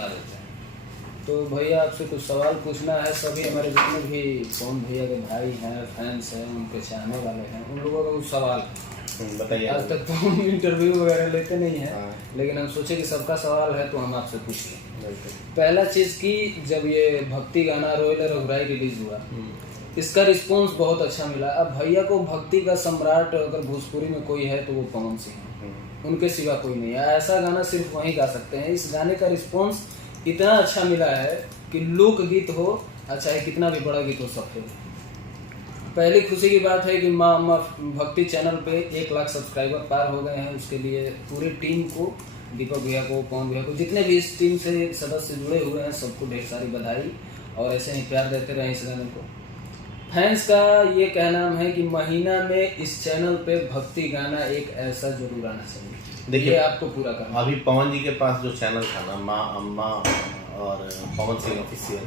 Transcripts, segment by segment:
सुना देते हैं। तो भैया आपसे कुछ सवाल पूछना है। सभी हमारे जितने भी पवन भैया के भाई हैं, फैंस हैं, उनके चाहने वाले हैं, उन लोगों का कुछ सवाल बताइए। आज तक तो हम इंटरव्यू वगैरह लेते नहीं हैं, हाँ। लेकिन हम सोचे कि सबका सवाल है तो हम आपसे पूछ लें। पहला चीज़ कि जब ये भक्ति गाना रोयल रघुराई रिलीज हुआ, इसका रिस्पॉन्स बहुत अच्छा मिला। अब भैया को भक्ति का सम्राट अगर भोजपुरी में कोई है तो वो पवन सिंह है, उनके सिवा कोई नहीं है। ऐसा गाना सिर्फ वहीं गा सकते हैं। इस गाने का रिस्पॉन्स इतना अच्छा मिला है कि लोकगीत हो, चाहे कितना भी बड़ा गीत हो, सफल। पहली खुशी की बात है कि माँ अम्मा भक्ति चैनल पे 1 लाख सब्सक्राइबर पार हो गए हैं। उसके लिए पूरी टीम को, दीपक भैया को, पवन भैया को, जितने भी इस टीम से सदस्य जुड़े हुए हैं, सबको ढेर सारी बधाई और ऐसे ही प्यार देते रहें इस गाने को। फैंस का ये कहना है कि महीना में इस चैनल पे भक्ति गाना एक ऐसा जरूर आना चाहिए। देखिए आपको पूरा करना। अभी पवन जी के पास जो चैनल था ना, माँ अम्मा और पवन सिंह ऑफिशियल,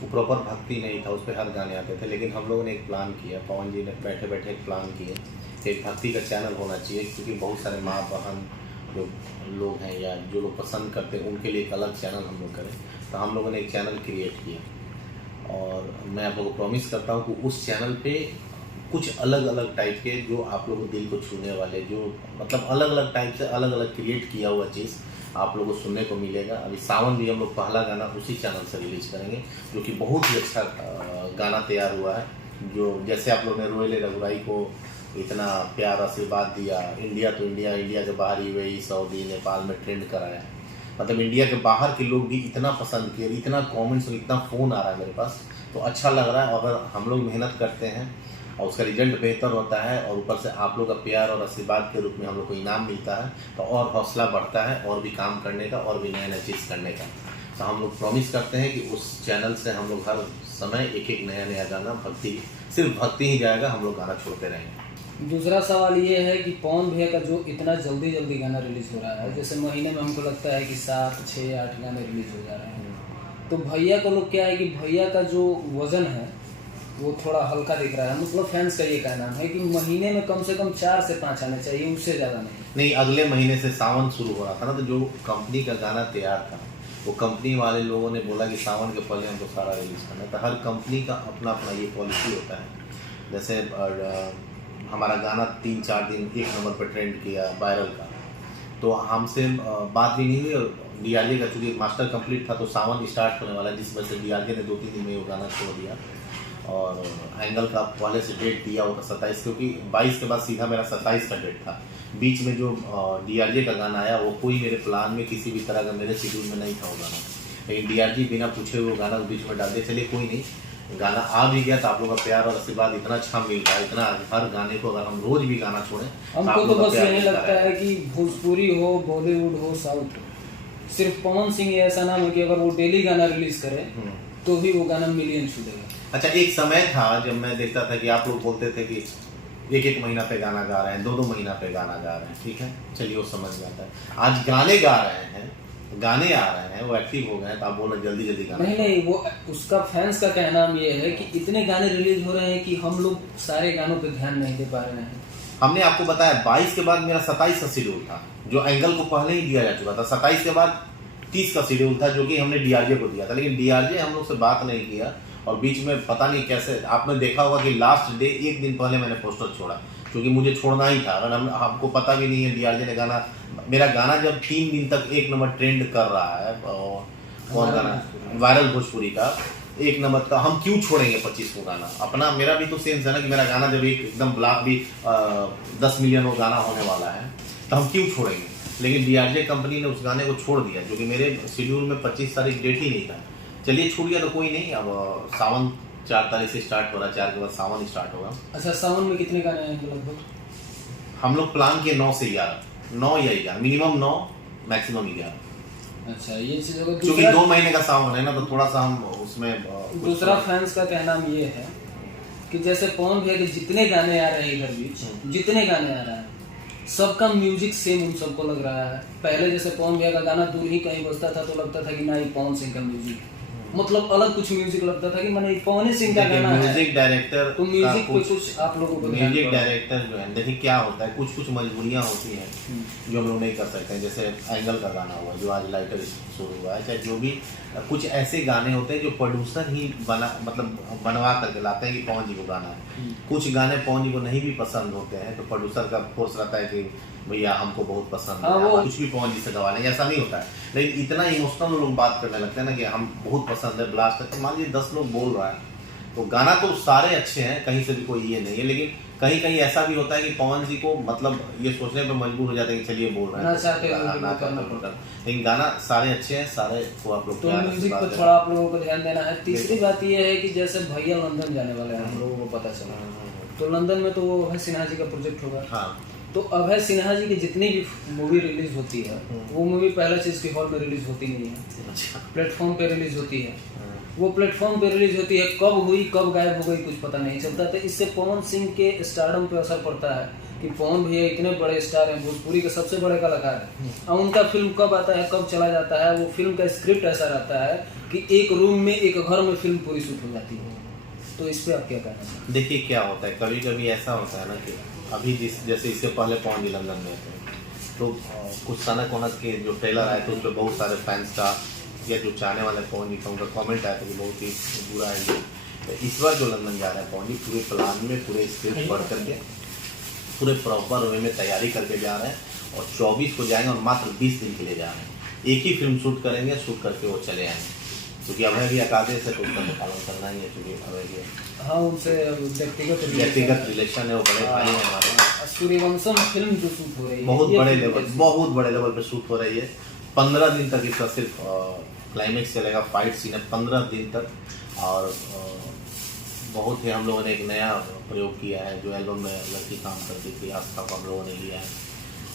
वो प्रॉपर भक्ति नहीं था, उस पर हर गाने आते थे। लेकिन हम लोगों ने एक प्लान किया, पवन जी ने बैठे बैठे एक प्लान किए कि एक भक्ति का चैनल होना चाहिए, क्योंकि बहुत सारे माँ बहन जो लोग हैं या जो लोग पसंद करते हैं उनके लिए एक अलग चैनल हम लोग करें। तो हम लोगों ने एक चैनल क्रिएट किया और मैं आप लोगों को प्रॉमिस करता हूँ कि उस चैनल पे कुछ अलग अलग टाइप के, जो आप लोगों को दिल को छूने वाले, जो मतलब अलग अलग टाइप से अलग अलग क्रिएट किया हुआ चीज़ आप लोगों को सुनने को मिलेगा। अभी सावन भी हम लोग पहला गाना उसी चैनल से रिलीज करेंगे, जो कि बहुत ही अच्छा गाना तैयार हुआ है। जो जैसे आप लोग ने रोयल रघुराई को इतना प्यार आशीर्वाद दिया, इंडिया तो इंडिया के बाहर यूएई, सऊदी, नेपाल में ट्रेंड कराया, मतलब इंडिया के बाहर के लोग भी इतना पसंद किए, इतना कमेंट्स और इतना फ़ोन आ रहा है मेरे पास, तो अच्छा लग रहा है। अगर हम लोग मेहनत करते हैं और उसका रिजल्ट बेहतर होता है और ऊपर से आप लोग का प्यार और आशीर्वाद के रूप में हम लोग को इनाम मिलता है, तो और हौसला बढ़ता है और भी काम करने का और भी नया नया चीज़ करने का। तो हम लोग प्रॉमिस करते हैं कि उस चैनल से हम लोग हर समय एक एक नया नया गाना, भक्ति, सिर्फ भक्ति ही जाएगा, हम लोग गाना छोड़ते रहेंगे। दूसरा सवाल ये है कि पवन भैया का जो इतना जल्दी गाना रिलीज हो रहा है, जैसे महीने में हमको लगता है कि 7, 6, 8 गाने रिलीज हो जा रहे हैं, तो भैया को लोग क्या है कि भैया का जो वजन है वो थोड़ा हल्का दिख रहा है। मतलब फैंस का ये कहना है कि महीने में कम से कम 4 से 5 आने चाहिए, उससे ज़्यादा नहीं। अगले महीने से सावन शुरू हो रहा था ना, तो जो कंपनी का गाना तैयार था वो कंपनी वाले लोगों ने बोला कि सावन के पहले हमको सारा रिलीज करना है। तो हर कंपनी का अपना अपना ये पॉलिसी होता है। जैसे हमारा गाना 3-4 दिन 1 नंबर पर ट्रेंड किया वायरल का, तो हमसे बात भी नहीं हुई। और डीआरजे का चूँकि मास्टर कंप्लीट था, तो सावन स्टार्ट होने वाला है, जिस वजह से डीआरजे ने 2-3 दिन में वो गाना छोड़ दिया। और एंगल का पहले से डेट दिया हुआ था 27, क्योंकि 22 के बाद सीधा मेरा 27 का डेट था। बीच में जो डीआरजे का गाना आया वो कोई मेरे प्लान में किसी भी तरह का मेरे शेड्यूल में नहीं था वो गाना, लेकिन डीआरजे बिना पूछे हुए गाना बीच में डाल दिया। चलिए कोई नहीं, गाना आ भी गया। तो आप लोगों का प्यार और आशीर्वाद इतना अच्छा मिल रहा है, इतना हर गाने को अगर हम रोज भी गाना छोड़ें, हमको तो बस यही लगता है कि भोजपुरी हो, बॉलीवुड हो, साउथ हो, सिर्फ पवन सिंह ऐसा नाम है कि अगर वो डेली गाना रिलीज करे तो भी वो गाना मिलियन छू देगा। अच्छा, एक समय था जब मैं देखता था कि आप लोग बोलते थे कि 1-1 महीना पे गाना गा रहे हैं, 2-2 महीना पे गाना गा रहे हैं, ठीक है, चलिए वो समझ जाता है। आज गाने गा रहे हैं, गाने आ रहे हैं, वो एक्टिव हो गए हैं, तो आप बोल रहे जल्दी गाना। नहीं, वो उसका फैंस का कहना ये है कि इतने गाने रिलीज हो रहे हैं कि हम लोग सारे गानों पे ध्यान नहीं दे पा रहे हैं। हमने आपको बताया 22 के बाद मेरा 27 का शेड्यूल था, जो एंगल को पहले ही दिया जा चुका था। 27 के बाद 30 का शेड्यूल था, जो कि हमने डीआरजे को दिया था, लेकिन डीआरजे हम लोग से बात नहीं किया। और बीच में पता नहीं कैसे आपने देखा होगा कि लास्ट डे 1 दिन पहले मैंने पोस्टर छोड़ा, क्योंकि मुझे छोड़ना ही था। अगर हमको पता भी नहीं है डीआरजे ने गाना, मेरा गाना जब 3 दिन तक 1 नंबर ट्रेंड कर रहा है, कौन गाना, वायरल भोजपुरी का 1 नंबर का, हम क्यों छोड़ेंगे 25 को गाना अपना। मेरा भी तो सेंस है ना कि मेरा गाना जब एकदम ब्लॉक भी 10 मिलियन वो गाना होने वाला है, तो हम क्यों छोड़ेंगे। लेकिन डीआरजे कंपनी ने उस गाने को छोड़ दिया, जो कि मेरे शेड्यूल में 25 तारीख डेट ही नहीं था। चलिए छूट गया तो कोई नहीं। अब सावन 4 तारीख से स्टार्ट हो रहा है, 4 के बाद सावन स्टार्ट होगा। अच्छा, सावन में कितने गाने आएंगे लगभग? हम लोग प्लान किए 9 से 11, 9 या 11, मिनिमम 9, मैक्सिमम 11। अच्छा, ये चीज होगा। क्योंकि 2 महीने का सावन है ना, तो थोड़ा सा हम उसमें दूसरा फैंस का कहना ये है कि जैसे पवन भैया के जितने गाने आ रहे हैं इधर बीच, जितने गाने आ रहे हैं, सबका म्यूजिक सेम उन सबको लग रहा है। पहले जैसे पवन भैया का गाना दूर ही कहीं बजता था तो लगता था कि ना ये पवन सिंह का म्यूजिक है, मतलब अलग कुछ म्यूजिक लगता था कि मैंने पवन सिंह का गाना है। म्यूजिक डायरेक्टर तो म्यूजिक पे कुछ आप लोगों को म्यूजिक डायरेक्टर जो है, देखिए क्या होता है, कुछ कुछ मजबूरियां होती हैं जो हम लोग नहीं कर सकते हैं। जैसे एंगल का गाना हुआ जो आज लाइटर शुरू हुआ है, चाहे जो भी कुछ ऐसे गाने होते हैं जो प्रोड्यूसर ही बनवा करके लाते हैं कि पवन जी को गाना है। कुछ गाने पवन जी को नहीं भी पसंद होते हैं तो प्रोड्यूसर का फोर्स रहता है कि भैया हमको बहुत पसंद है, कुछ भी पवन जी से गवा लेंगे, ऐसा नहीं होता है। लेकिन इतना इमोशनल लोग बात करने लगते हैं ना कि हम बहुत पसंद है, ब्लास्ट है। तो मान लीजिए 10 लोग बोल रहा है तो गाना तो सारे अच्छे हैं, कहीं से भी कोई ये नहीं है, लेकिन कहीं कहीं ऐसा भी होता है कि पवन जी को मतलब ये सोचने पर मजबूर हो जाते हैं कि चलिए बोल रहे हैं, लेकिन गाना सारे अच्छे हैं, सारे को आप लोग तो म्यूजिक पर थोड़ा आप लोगों को ध्यान देना है। तीसरी बात ये है कि जैसे भैया लंदन जाने वाले हैं, हम लोगों को पता चला, तो लंदन में तो वो अभय सिन्हा जी का प्रोजेक्ट होगा। हाँ, तो अभय सिन्हा जी की जितनी भी मूवी रिलीज होती है वो मूवी पहला चीज की हॉल में रिलीज होती नहीं है, प्लेटफॉर्म पे रिलीज होती है। वो प्लेटफॉर्म पे रिलीज होती है, कब हुई कब गायब हो गई कुछ पता नहीं चलता। तो इससे पवन सिंह के स्टारडम पे असर पड़ता है कि पवन भैया इतने बड़े स्टार हैं, भोजपुरी के सबसे बड़े कलाकार हैं, और उनका फिल्म कब आता है कब चला जाता है। वो फिल्म का स्क्रिप्ट ऐसा रहता है कि एक रूम में एक घर में फिल्म पूरी शूट हो जाती है। तो इस पे आप क्या कहना चाहते? देखिए क्या होता है, कभी कभी ऐसा होता है ना कि अभी जैसे इससे पहले पवन जी लंदन में थे तो कुछ सनक वनक के जो ट्रेलर आए थे उस पर बहुत सारे फैंस का या जो चाहने वाले पवन जी का उनका कमेंट आया था कि बहुत ही बुरा है। तो इस बार जो लंदन जा रहे हैं पवन जी पूरे प्लान में पूरे स्क्रिप्ट पढ़ करके पूरे प्रॉपर वे में तैयारी करके जा रहे हैं और 24 को जाएंगे और मात्र 20 दिन के लिए जा रहे हैं। एक ही फिल्म शूट करेंगे, शूट करके वो चले आएंगे, क्योंकि अभय भी आदेश है तो उसका तो पालन करना ही है, क्योंकि अभय भी हाँ उनसे व्यक्तिगत रिलेशन है, वो बड़े भाई हैं हमारे। सूर्यवंशम फिल्म जो शूट हो रही है बहुत बड़े लेवल पे शूट हो रही है। 15 दिन तक इसका सिर्फ क्लाइमेक्स चलेगा, फाइट सीन है 15 दिन तक। और बहुत ही हम लोगों ने एक नया प्रयोग किया है, जो एल्बम में लड़की काम करती थी आस्था को हम लोगों ने लिया है।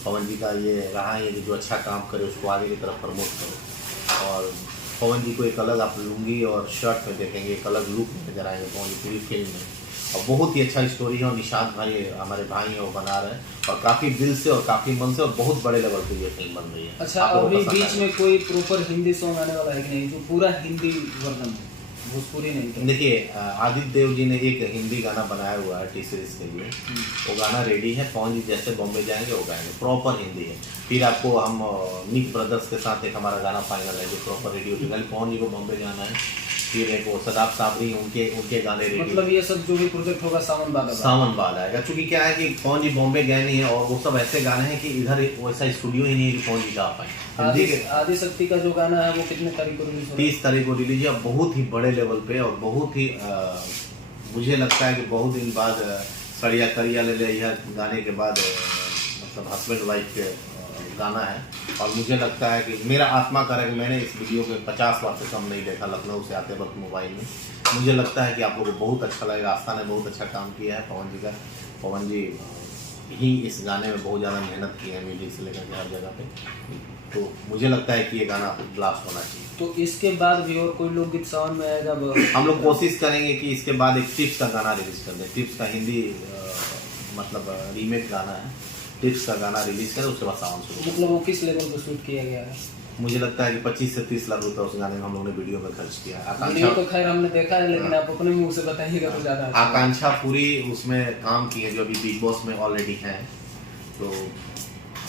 पवन जी का ये रहा है कि जो अच्छा काम करे उसको आगे की तरफ प्रमोट करो। और पवन जी को एक अलग आप लुंगी और शर्ट में देखेंगे, एक अलग लुक नजर आएंगे पवन जी पूरी फिल्म में। और बहुत ही अच्छा स्टोरी है और निशांत भाई हमारे भाई हैं वो बना रहे हैं और काफ़ी दिल से और काफ़ी मन से और बहुत बड़े लेवल पे ये फिल्म बन रही है। अच्छा, अभी बीच में कोई प्रॉपर हिंदी सॉन्ग आने वाला है कि नहीं, जो पूरा हिंदी वर्जन है, भोजपुरी नहीं? देखिए आदित्य देव जी ने एक हिंदी गाना बनाया हुआ है टी सीरीज के लिए, वो गाना रेडी है। पवन जी जैसे बॉम्बे जाएंगे वो गाएंगे, प्रॉपर हिंदी है। फिर आपको हम निक ब्रदर्स के साथ एक हमारा गाना फाइनल है जो प्रॉपर रेडी होगी। कल पवन जी को बॉम्बे जाना है, फिर एक वो सदाब साबरी उनके गाने रेडी। मतलब ये सब जो भी प्रोजेक्ट होगा सावन बाद आएगा। क्योंकि क्या है कि पवन जी बॉम्बे गए नहीं है और वो सब ऐसे गाने हैं कि इधर वैसा स्टूडियो ही नहीं है कि पवन जी जा पाए। आदि शक्ति का जो गाना है वो कितने तारीख को रिलीज? 30 तारीख को रिलीज है। बहुत ही बड़े लेवल पे और बहुत ही मुझे लगता है कि बहुत दिन बाद सड़िया करिया ले ले यह गाने के बाद मतलब हस्बैंड वाइफ के गाना है। और मुझे लगता है कि मेरा आत्मा कर है कि मैंने इस वीडियो को 50 बार से कम नहीं देखा लखनऊ से आते वक्त मोबाइल में। मुझे लगता है कि आप लोगों को बहुत अच्छा लगेगा। आस्था ने बहुत अच्छा काम किया है पवन जी का। पवन जी ही इस गाने में बहुत ज़्यादा मेहनत की है, म्यूजिक से लेकर हर जगह पे। तो मुझे लगता है कि ये गाना ब्लास्ट होना चाहिए। तो इसके बाद भी और कोई लोकगीत सावन में आएगा? हम लोग कोशिश करेंगे कि इसके बाद एक टिप्स का गाना रिलीज कर दें। टिप्स का हिंदी मतलब रीमेक गाना है, टिप्स का गाना रिलीज करें, उसके बाद सावन शुरू। मतलब वो किस लेवल पे शूट किया गया है? मुझे लगता है कि 25 से 30 लाख रुपए उस गाने में हम लोगों ने वीडियो में खर्च किया है। वीडियो तो खैर हमने देखा है, लेकिन आप अपने मुंह से बताइएगा तो ज्यादा। आकांक्षा पूरी उसमें काम की है जो अभी बिग बॉस में ऑलरेडी है। तो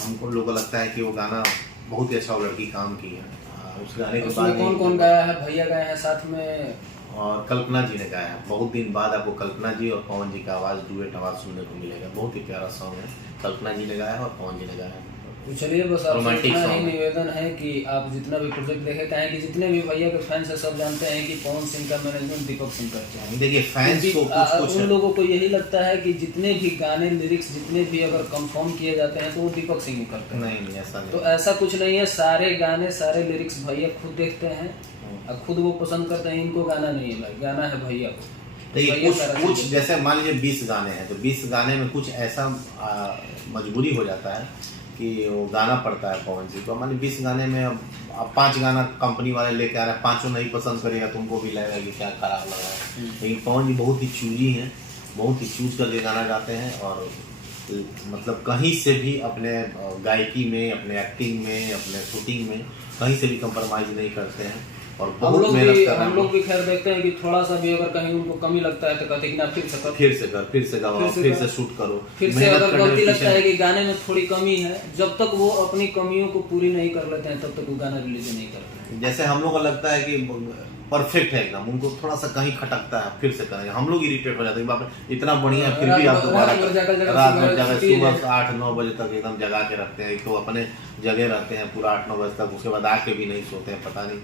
हमको लोगों को लगता है कि वो गाना बहुत ही अच्छा वो लड़की काम की है। उस गाने के बाद कौन कौन गाया है? भैया गाए हैं साथ में और कल्पना जी ने गाया है। बहुत दिन बाद आपको कल्पना जी और पवन जी का आवाज़ डुएट आवाज़ सुनने को मिलेगा। बहुत ही प्यारा सॉन्ग है, कल्पना जी ने गाया है और पवन जी ने गाया है। तो चलिए बस आपसे इतना ही निवेदन है कि आप जितना भी प्रोजेक्ट देखे कहें कि जितने भी भैया के फैंस हैं सब जानते हैं कि पवन सिंह का मैनेजमेंट दीपक सिंह करते हैं। देखिए फैंस को कुछ उन लोगों को यही लगता है कि जितने भी गाने लिरिक्स जितने भी अगर कंफर्म किए जाते हैं तो वो दीपक सिंह ही करते हैं। नहीं ऐसा नहीं। तो ऐसा कुछ नहीं है, सारे गाने सारे लिरिक्स भैया खुद देखते हैं और खुद वो पसंद करते हैं। इनको गाना नहीं है भाई, गाना है भैया को। देखिए कुछ जैसे मान लीजिए 20 गाने हैं तो 20 गाने में कुछ ऐसा मजबूरी हो जाता है कि वो गाना पड़ता है पवन जी को। मान लीजिए 20 गाने में अब 5 गाना कंपनी वाले लेके आ रहे हैं, 5 नहीं पसंद करेगा तो उनको भी लगेगा कि क्या खराब लग रहा है। लेकिन पवन जी बहुत ही चूजी हैं, बहुत ही चूज करके गाना गाते हैं और मतलब कहीं से भी अपने गायकी में, अपने एक्टिंग में, अपने शूटिंग में कहीं से भी कंप्रोमाइज़ नहीं करते हैं। और बहुत मेहनत कर रहे हैं हम लोग भी खैर देखते हैं कि थोड़ा सा भी अगर कहीं उनको कमी लगता है तो कहते हैं कि ना फिर से कर, फिर से गाओ, फिर से शूट करो। फिर से अगर गलती लगता है कि गाने में थोड़ी कमी है, जब तक वो अपनी कमियों को पूरी नहीं कर लेते हैं तब तक वो गाना रिलीज नहीं करते। जैसे हम लोग को लगता है कि परफेक्ट है एकदम, उनको थोड़ा सा कहीं खटकता है, फिर से करेंगे, हम लोग इरिटेट हो जाते हैं, बाप रे इतना बढ़िया है फिर भी आप दोबारा रात भर जगह सुबह 8-9 बजे तक एकदम जगा के रखते हैं। तो अपने जगह रहते हैं पूरा 8-9 बजे तक, उसके बाद आके भी नहीं सोते हैं, पता नहीं